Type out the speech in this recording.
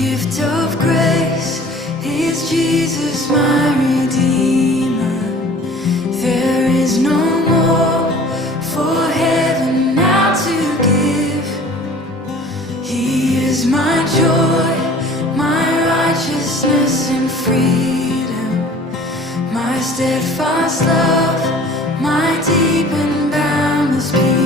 gift of grace is Jesus, my Redeemer. There is no more for heaven now to give. He is my joy, my righteousness and freedom, my steadfast love, my deep and boundless peace.